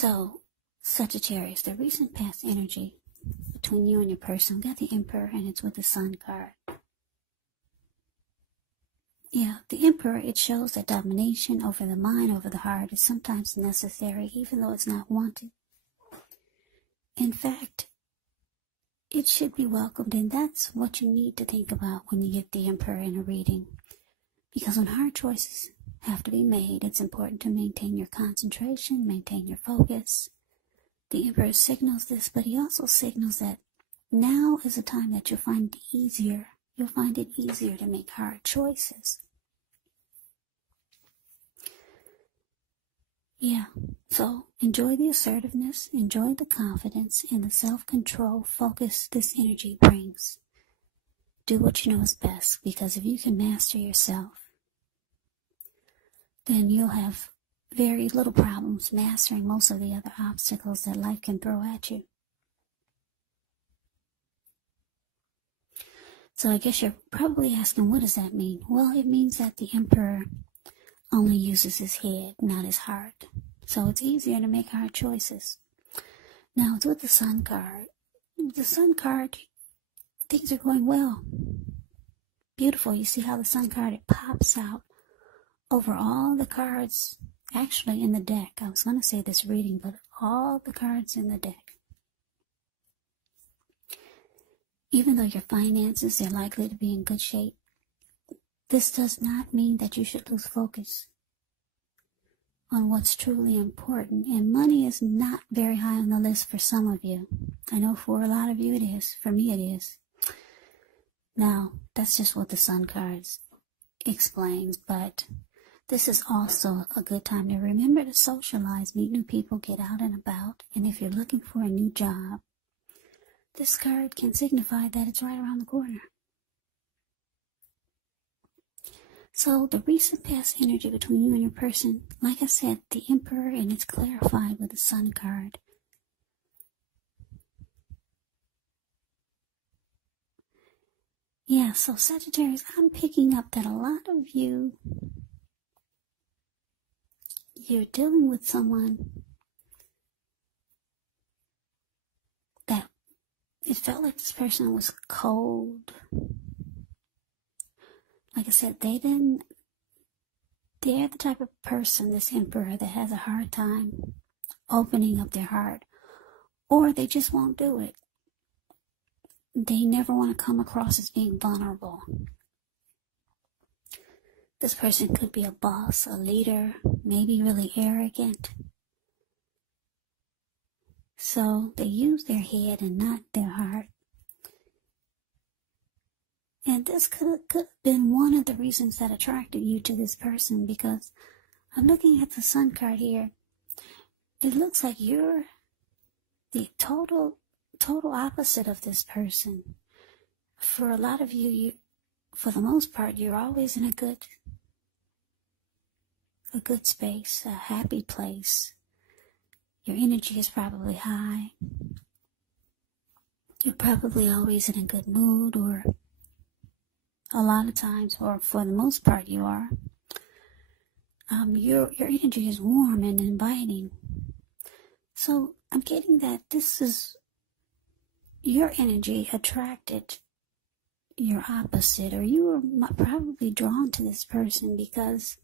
So, Sagittarius, the recent past energy between you and your person, we got the Emperor, and it's with the Sun card. Yeah, the Emperor, it shows that domination over the mind, over the heart, is sometimes necessary, even though it's not wanted. In fact, it should be welcomed, and that's what you need to think about when you get the Emperor in a reading. Because when hard choices have to be made, it's important to maintain your concentration, maintain your focus. The Emperor signals this, but he also signals that now is a time that you'll find it easier. You'll find it easier to make hard choices. Yeah, so enjoy the assertiveness, enjoy the confidence, and the self-control, focus this energy brings. Do what you know is best, because if you can master yourself, then you'll have very little problems mastering most of the other obstacles that life can throw at you. So I guess you're probably asking, what does that mean? Well, it means that the Emperor only uses his head, not his heart. So it's easier to make hard choices. Now, it's with the Sun card. The Sun card, things are going well. Beautiful. You see how the Sun card, it pops out over all the cards actually in the deck. I was going to say this reading, but all the cards in the deck. Even though your finances are likely to be in good shape, this does not mean that you should lose focus on what's truly important. And money is not very high on the list for some of you. I know for a lot of you it is. For me it is. Now, that's just what the Sun cards explains, but this is also a good time to remember to socialize, meet new people, get out and about. And if you're looking for a new job, this card can signify that it's right around the corner. So the recent past energy between you and your person, like I said, the Emperor, and it's clarified with the Sun card. Yeah, so Sagittarius, I'm picking up that a lot of you, you're dealing with someone that it felt like this person was cold. Like I said, they're the type of person, this Emperor, that has a hard time opening up their heart, or they just won't do it. They never want to come across as being vulnerable. This person could be a boss, a leader, maybe really arrogant. So they use their head and not their heart. And this could have been one of the reasons that attracted you to this person, because I'm looking at the Sun card here. It looks like you're the total opposite of this person. For a lot of you, for the most part, you're always in a good space, a happy place. Your energy is probably high. You're probably always in a good mood, or a lot of times, or for the most part you are. Your energy is warm and inviting. So I'm getting that this is your energy attracted your opposite, or you were probably drawn to this person because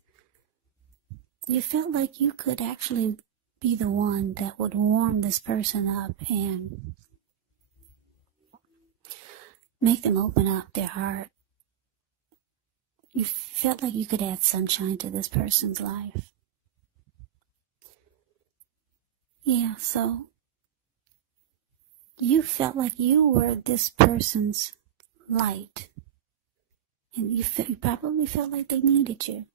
you felt like you could actually be the one that would warm this person up and make them open up their heart. You felt like you could add sunshine to this person's life. Yeah, so you felt like you were this person's light. And you probably felt like they needed you.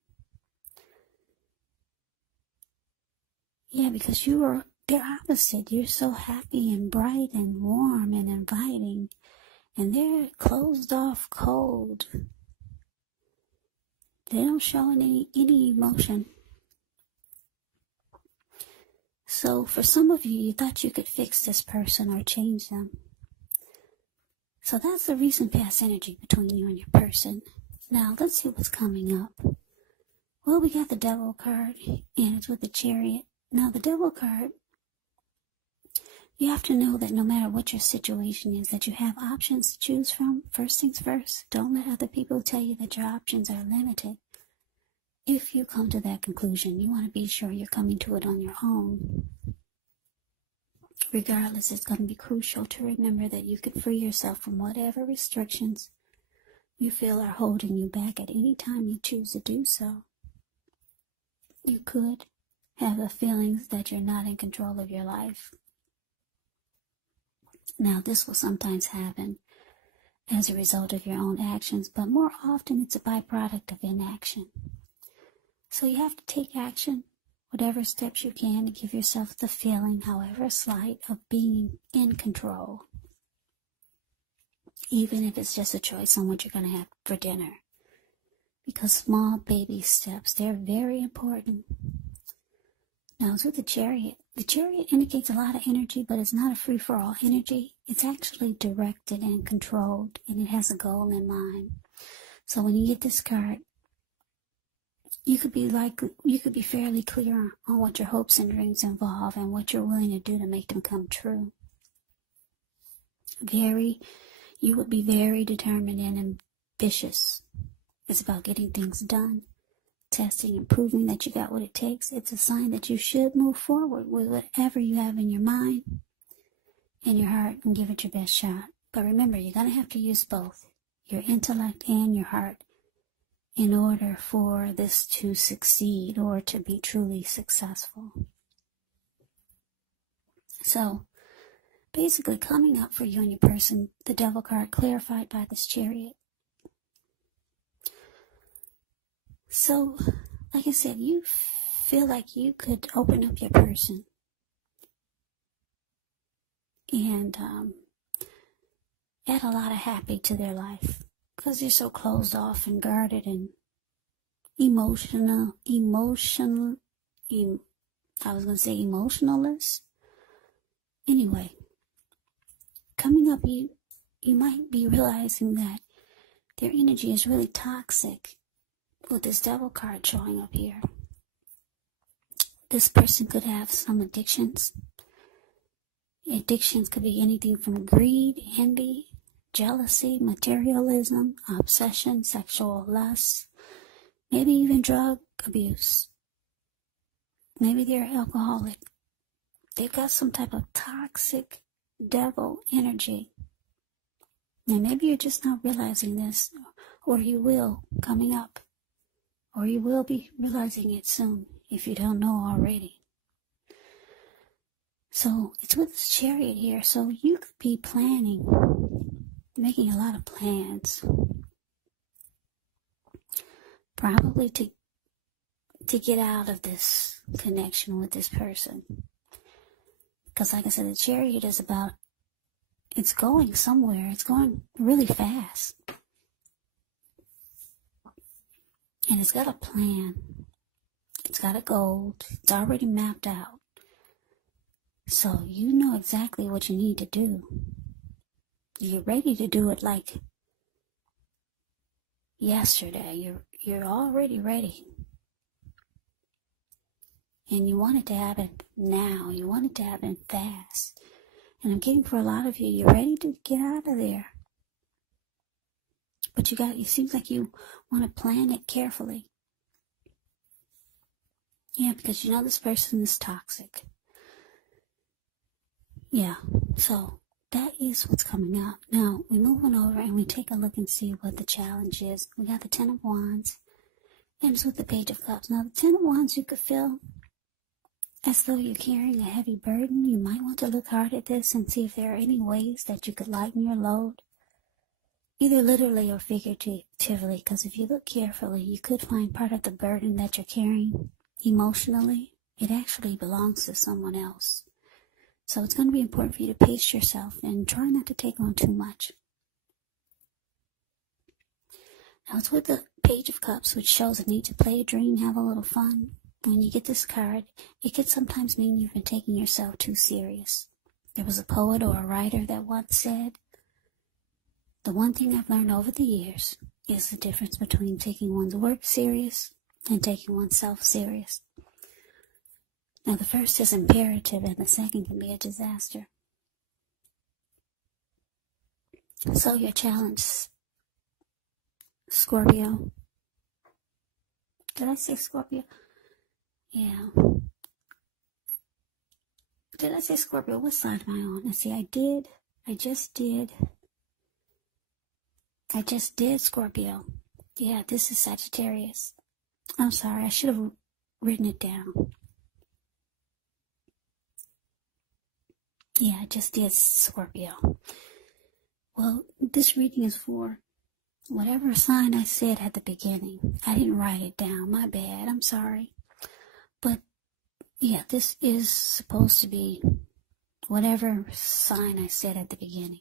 Yeah, because you were their opposite. You're so happy and bright and warm and inviting. And they're closed off, cold. They don't show any emotion. So for some of you, you thought you could fix this person or change them. So that's the recent past energy between you and your person. Now let's see what's coming up. Well, we got the Devil card, and it's with the Chariot. Now the Devil card, You have to know that no matter what your situation is, that you have options to choose from. First things first, don't let other people tell you that your options are limited. If you come to that conclusion, you want to be sure you're coming to it on your own. Regardless, it's going to be crucial to remember that you can free yourself from whatever restrictions you feel are holding you back at any time you choose to do so. You could have the feelings that you're not in control of your life. Now, this will sometimes happen as a result of your own actions, but more often it's a byproduct of inaction. So you have to take action, whatever steps you can, to give yourself the feeling, however slight, of being in control. Even if it's just a choice on what you're going to have for dinner. Because small baby steps, they're very important. Now, it's with the Chariot. The Chariot indicates a lot of energy, but it's not a free-for-all energy. It's actually directed and controlled, and it has a goal in mind. So when you get this card, you could be fairly clear on what your hopes and dreams involve and what you're willing to do to make them come true. You would be very determined and ambitious. It's about getting things done, testing and proving that you got what it takes. It's a sign that you should move forward with whatever you have in your mind and your heart and give it your best shot. But remember, you're going to have to use both, your intellect and your heart, in order for this to succeed or to be truly successful. So, basically coming up for you and your person, the Devil card clarified by this Chariot. So, like I said, you feel like you could open up your person and add a lot of happy to their life because you're so closed off and guarded and emotionalist. Anyway, coming up, you might be realizing that their energy is really toxic with this Devil card showing up here. This person could have some addictions. Addictions could be anything from greed, envy, jealousy, materialism, obsession, sexual lust, maybe even drug abuse. Maybe they're alcoholic. They've got some type of toxic devil energy. And maybe you're just not realizing this, or you will coming up. Or you will be realizing it soon, if you don't know already. So, it's with this Chariot here, so you could be planning, making a lot of plans. Probably to get out of this connection with this person. Because like I said, the Chariot is about, it's going somewhere, it's going really fast. And it's got a plan. It's got a goal. It's already mapped out. So you know exactly what you need to do. You're ready to do it like yesterday. You're already ready. And you want it to happen now. You want it to happen fast. And I'm getting for a lot of you, you're ready to get out of there. But it seems like you want to plan it carefully. Yeah, because you know this person is toxic. Yeah, so that is what's coming up. Now, we move on over and we take a look and see what the challenge is. We got the Ten of Wands, and it's with the Page of Cups. Now, the Ten of Wands, you could feel as though you're carrying a heavy burden. You might want to look hard at this and see if there are any ways that you could lighten your load. Either literally or figuratively, because if you look carefully, you could find part of the burden that you're carrying emotionally, it actually belongs to someone else. So it's going to be important for you to pace yourself and try not to take on too much. Now it's with the Page of Cups, which shows a need to play a dream, have a little fun. When you get this card, it could sometimes mean you've been taking yourself too serious. There was a poet or a writer that once said, "The one thing I've learned over the years is the difference between taking one's work serious and taking oneself serious." Now the first is imperative and the second can be a disaster. So your challenge, Scorpio. Did I say Scorpio? Yeah. Did I say Scorpio? What side am I on? Let's see, I just did Scorpio. Yeah, this is Sagittarius. I'm sorry, I should have written it down. Yeah, I just did Scorpio. Well, this reading is for whatever sign I said at the beginning. I didn't write it down. My bad. I'm sorry. But, yeah, this is supposed to be whatever sign I said at the beginning.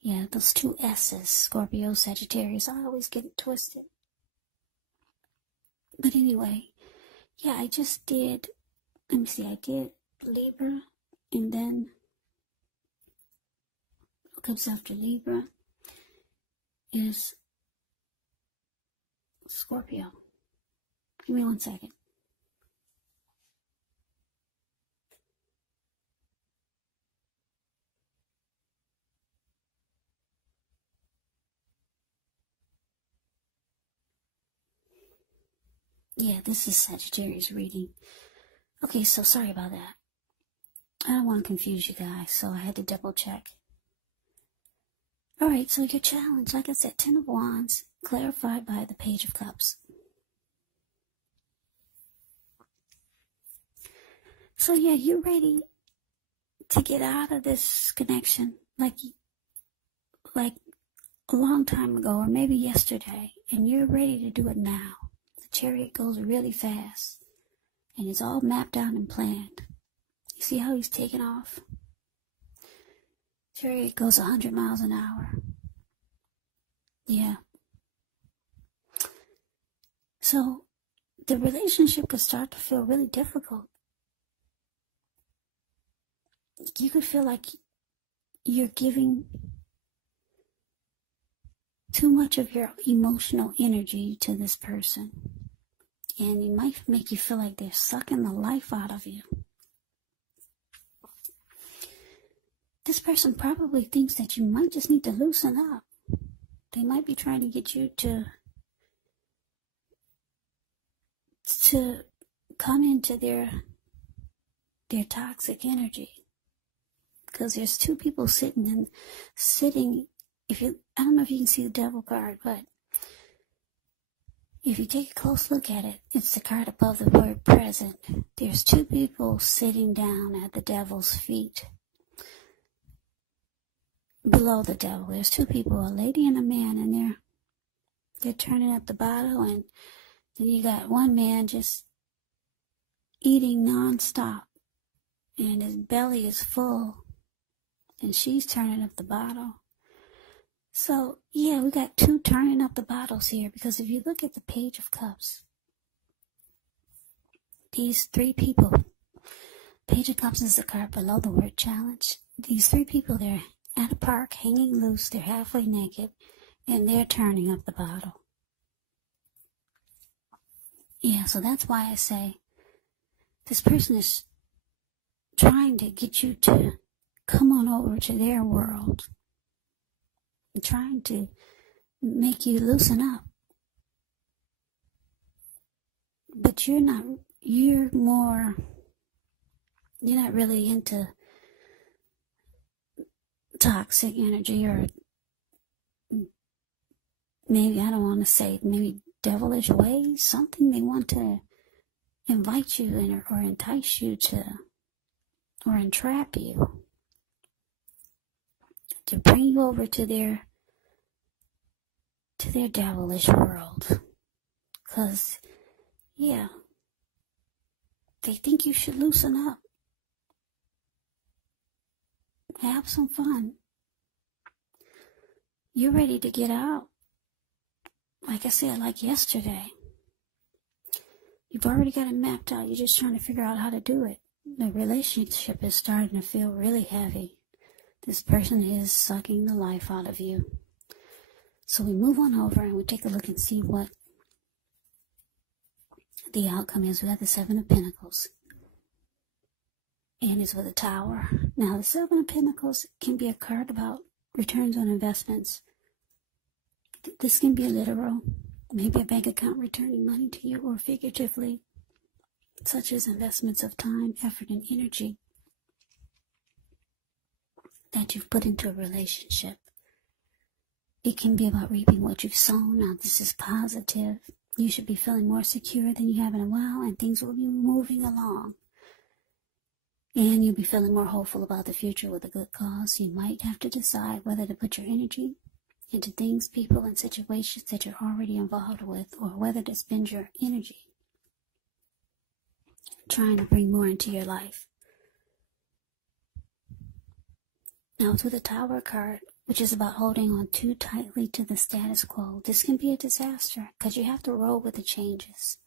Yeah, those two S's, Scorpio, Sagittarius, I always get it twisted. But anyway, yeah, I just did, let me see, I did Libra, and then what comes after Libra is Scorpio. Give me 1 second. Yeah, this is Sagittarius reading. Okay, so sorry about that. I don't want to confuse you guys, so I had to double check. Alright, so your challenge, like I said, 10 of Wands, clarified by the Page of Cups. So yeah, you're ready to get out of this connection like a long time ago, or maybe yesterday, and you're ready to do it now. The Chariot goes really fast, and it's all mapped out and planned. You see how he's taking off? Chariot goes 100 miles an hour. Yeah. So the relationship could start to feel really difficult. You could feel like you're giving too much of your emotional energy to this person. And it might make you feel like they're sucking the life out of you. This person probably thinks that you might just need to loosen up. They might be trying to get you to come into their toxic energy. Because there's two people sitting, I don't know if you can see the Devil card, but if you take a close look at it, it's the card above the word present. There's two people sitting down at the Devil's feet. Below the Devil, there's two people, a lady and a man, and they're turning up the bottle, and then you got one man just eating non-stop, and his belly is full, and she's turning up the bottle. So, yeah, we got two turning up the bottles here, because if you look at the Page of Cups, these three people, Page of Cups is the card below the word challenge. These three people, they're at a park, hanging loose, they're halfway naked, and they're turning up the bottle. Yeah, so that's why I say this person is trying to get you to come on over to their world. And trying to make you loosen up. But you're not really into toxic energy, or maybe, I don't want to say, maybe devilish ways, something they want to invite you in, or entice you to, or entrap you, to bring you over to their devilish world. Because, yeah, they think you should loosen up. Have some fun. You're ready to get out. Like I said, like yesterday. You've already got it mapped out. You're just trying to figure out how to do it. The relationship is starting to feel really heavy. This person is sucking the life out of you. So we move on over and we take a look and see what the outcome is. We got the Seven of Pentacles. And it's with a Tower. Now, the Seven of Pentacles can be a card about returns on investments. This can be literal, maybe a bank account returning money to you, or figuratively, such as investments of time, effort, and energy that you've put into a relationship. It can be about reaping what you've sown. Now, this is positive. You should be feeling more secure than you have in a while, and things will be moving along. And you'll be feeling more hopeful about the future with a good cause. You might have to decide whether to put your energy into things, people, and situations that you're already involved with, or whether to spend your energy trying to bring more into your life. Now, to the Tower card, which is about holding on too tightly to the status quo. This can be a disaster because you have to roll with the changes.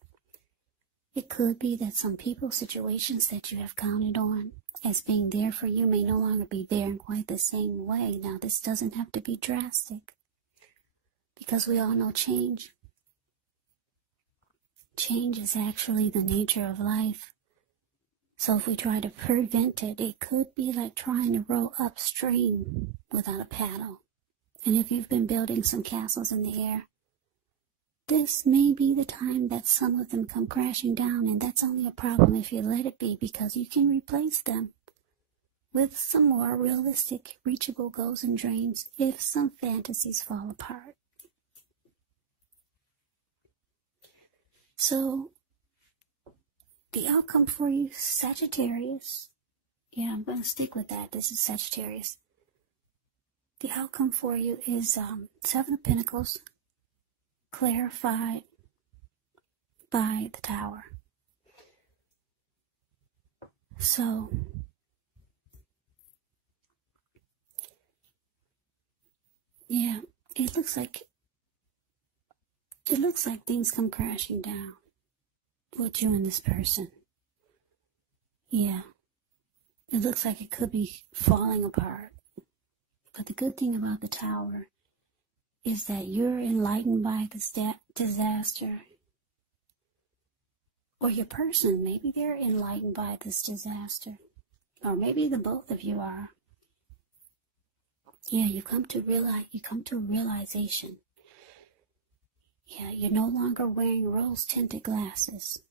It could be that some people, situations that you have counted on as being there for you may no longer be there in quite the same way. Now, this doesn't have to be drastic because we all know change. Change is actually the nature of life. So if we try to prevent it, it could be like trying to row upstream without a paddle. And if you've been building some castles in the air, this may be the time that some of them come crashing down, and that's only a problem if you let it be, because you can replace them with some more realistic, reachable goals and dreams if some fantasies fall apart. So, the outcome for you, Sagittarius. Yeah, I'm going to stick with that. This is Sagittarius. The outcome for you is Seven of Pentacles, clarified by the Tower. So, yeah, it looks like things come crashing down with you and this person. Yeah, it looks like it could be falling apart. But the good thing about the Tower is that you're enlightened by this disaster. Or your person, maybe they're enlightened by this disaster. Or maybe the both of you are. Yeah, you come to a realization. Yeah, you're no longer wearing rose-tinted glasses.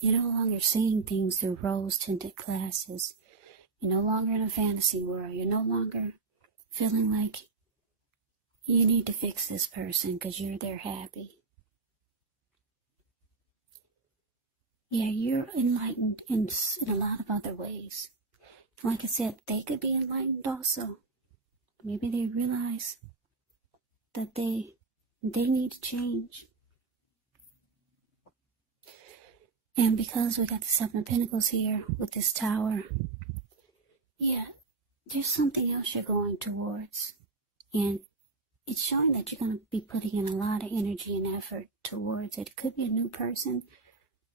You're no longer seeing things through rose-tinted glasses. You're no longer in a fantasy world. You're no longer feeling like you need to fix this person because you're their happy. Yeah, you're enlightened in a lot of other ways. Like I said, they could be enlightened also. Maybe they realize that they need to change. And because we got the Seven of Pentacles here with this Tower, yeah, there's something else you're going towards. And it's showing that you're going to be putting in a lot of energy and effort towards it. It could be a new person,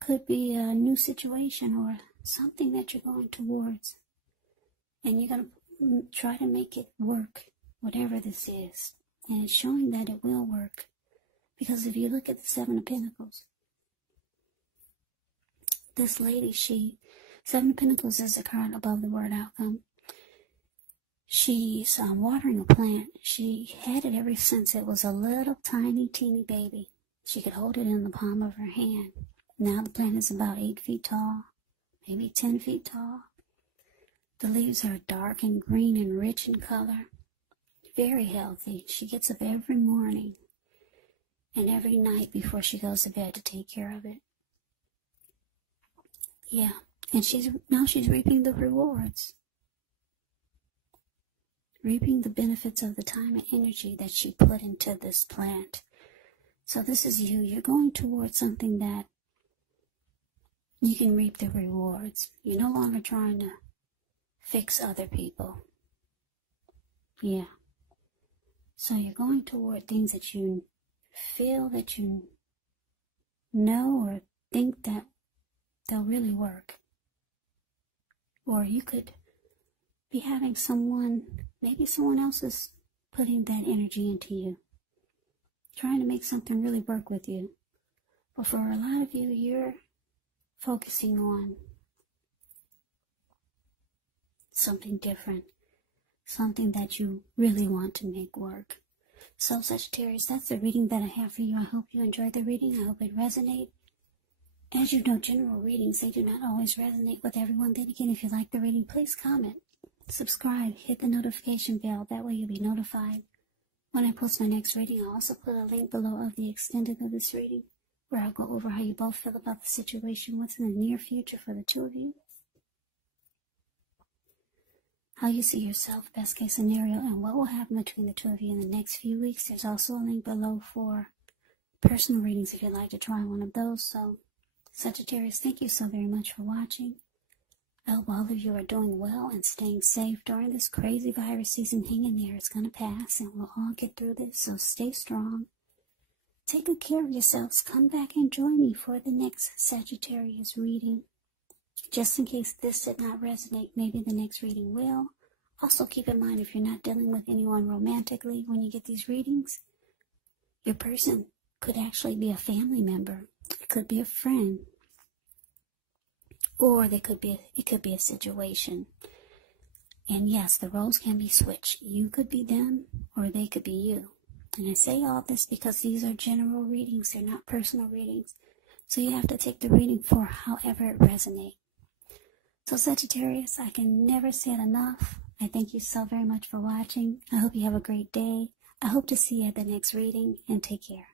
could be a new situation, or something that you're going towards. And you're going to try to make it work, whatever this is. And it's showing that it will work. Because if you look at the Seven of Pentacles, this lady, Seven of Pentacles is a card above the word outcome. She's watering a plant. She had it ever since it was a little tiny, teeny baby. She could hold it in the palm of her hand. Now the plant is about 8 feet tall, maybe 10 feet tall. The leaves are dark and green and rich in color. Very healthy. She gets up every morning and every night before she goes to bed to take care of it. Yeah, and now she's reaping the rewards. Reaping the benefits of the time and energy that she put into this plant. So this is you. You're going towards something that you can reap the rewards. You're no longer trying to fix other people. Yeah. So you're going toward things that you feel that you know or think that they'll really work. Or you could be having maybe someone else is putting that energy into you, trying to make something really work with you. But for a lot of you, you're focusing on something different, something that you really want to make work. So Sagittarius, that's the reading that I have for you. I hope you enjoyed the reading. I hope it resonated. As you know, general readings, they do not always resonate with everyone. Then again, if you like the reading, please comment, subscribe, hit the notification bell. That way you'll be notified when I post my next reading. I'll also put a link below of the extended of this reading, where I'll go over how you both feel about the situation, what's in the near future for the two of you, how you see yourself, best case scenario, and what will happen between the two of you in the next few weeks. There's also a link below for personal readings if you'd like to try one of those. So Sagittarius, thank you so very much for watching. I hope all of you are doing well and staying safe during this crazy virus season. Hang in there. It's going to pass and we'll all get through this. So stay strong. Take good care of yourselves. Come back and join me for the next Sagittarius reading. Just in case this did not resonate, maybe the next reading will. Also keep in mind, if you're not dealing with anyone romantically when you get these readings, your person could actually be a family member. It could be a friend. Or it could be a situation. And yes, the roles can be switched. You could be them or they could be you. And I say all this because these are general readings. They're not personal readings. So you have to take the reading for however it resonates. So Sagittarius, I can never say it enough. I thank you so very much for watching. I hope you have a great day. I hope to see you at the next reading, and take care.